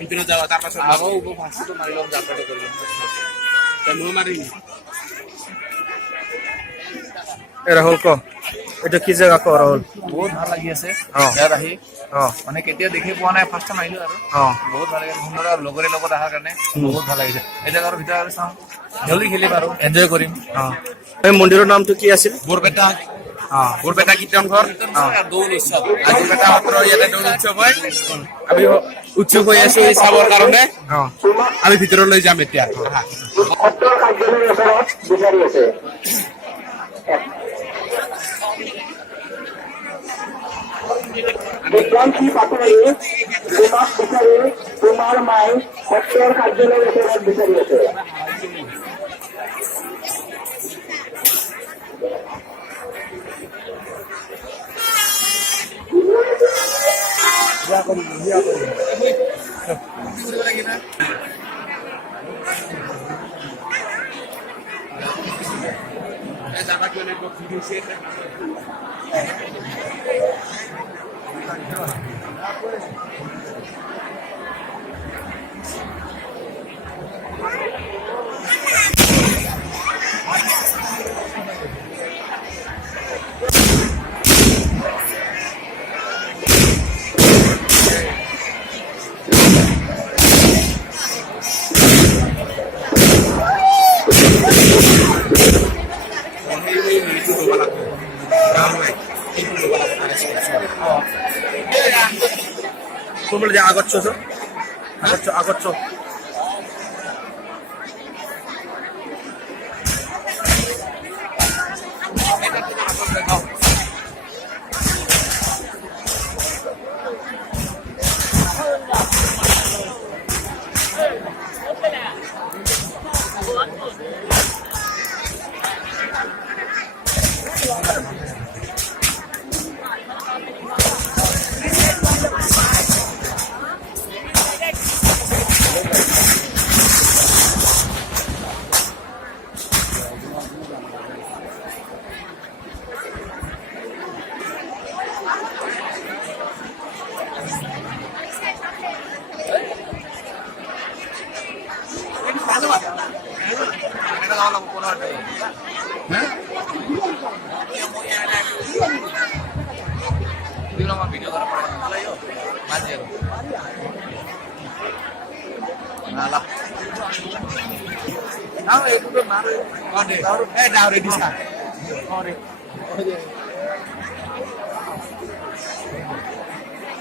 ভিতরে যাওয়া তার পাশে ফাঁসি তো মারিলাম যাত্রাটা করলাম মারিনি রাহুল ক এটা কি জায়গা ক রাহুল বহুত ভাল লাগি আছে ইয়াত আহি মানে কেতিয়া দেখি পোৱা নাই ফাৰ্ষ্ট টাইম আহিলো আৰু বহুত ভাল লাগে সুন্দৰ আৰু লগৰে লগত অহাৰ কাৰণে বহুত ভাল লাগিছে এই জাগাৰ ভিতৰত আৰু চাওঁ জলদি খেলিম আৰু এনজয় কৰিম এই মন্দিৰৰ নামটো কি আছিল বৰপেটা বৰপেটা কীৰ্তন ঘৰ দৌল উৎসৱ আজি বেটা মাত্ৰ ইয়াতে দৌল উৎসৱ হয় আমি উৎসুক হৈ আছো এই চাবৰ কাৰণে আমি ভিতৰলৈ যাম এতিয়া বিজ্ঞানী পাতৰি তোমাক বিচাৰি তোমাৰ মাই সত্ৰৰ কাৰ্যালয়ৰ ওচৰত বিচাৰি আছে কোনবলে যে আগচ্ছ আগচ্ছ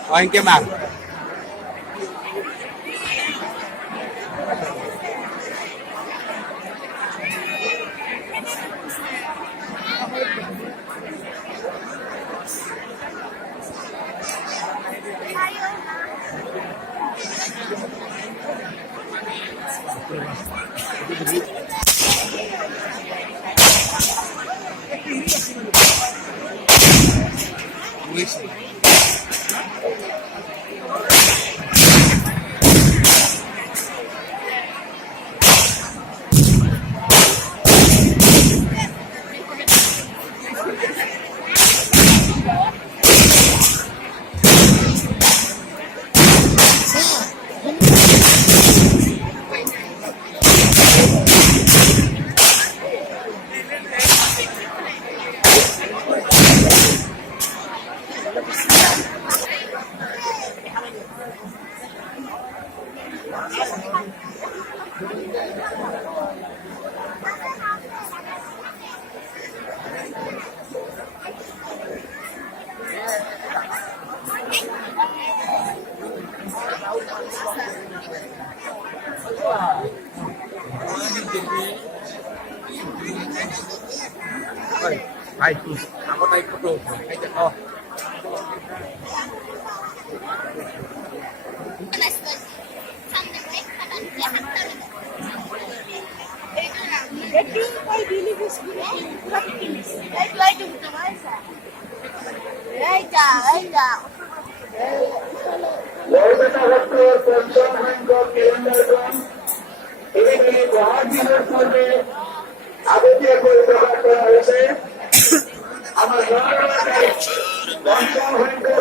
anh kia mà Hai, aku naik foto. Oh. মহাদিনের পূর্বে আবেদে করে প্রকাশ করা হয়েছে আমার পঞ্চম হইতে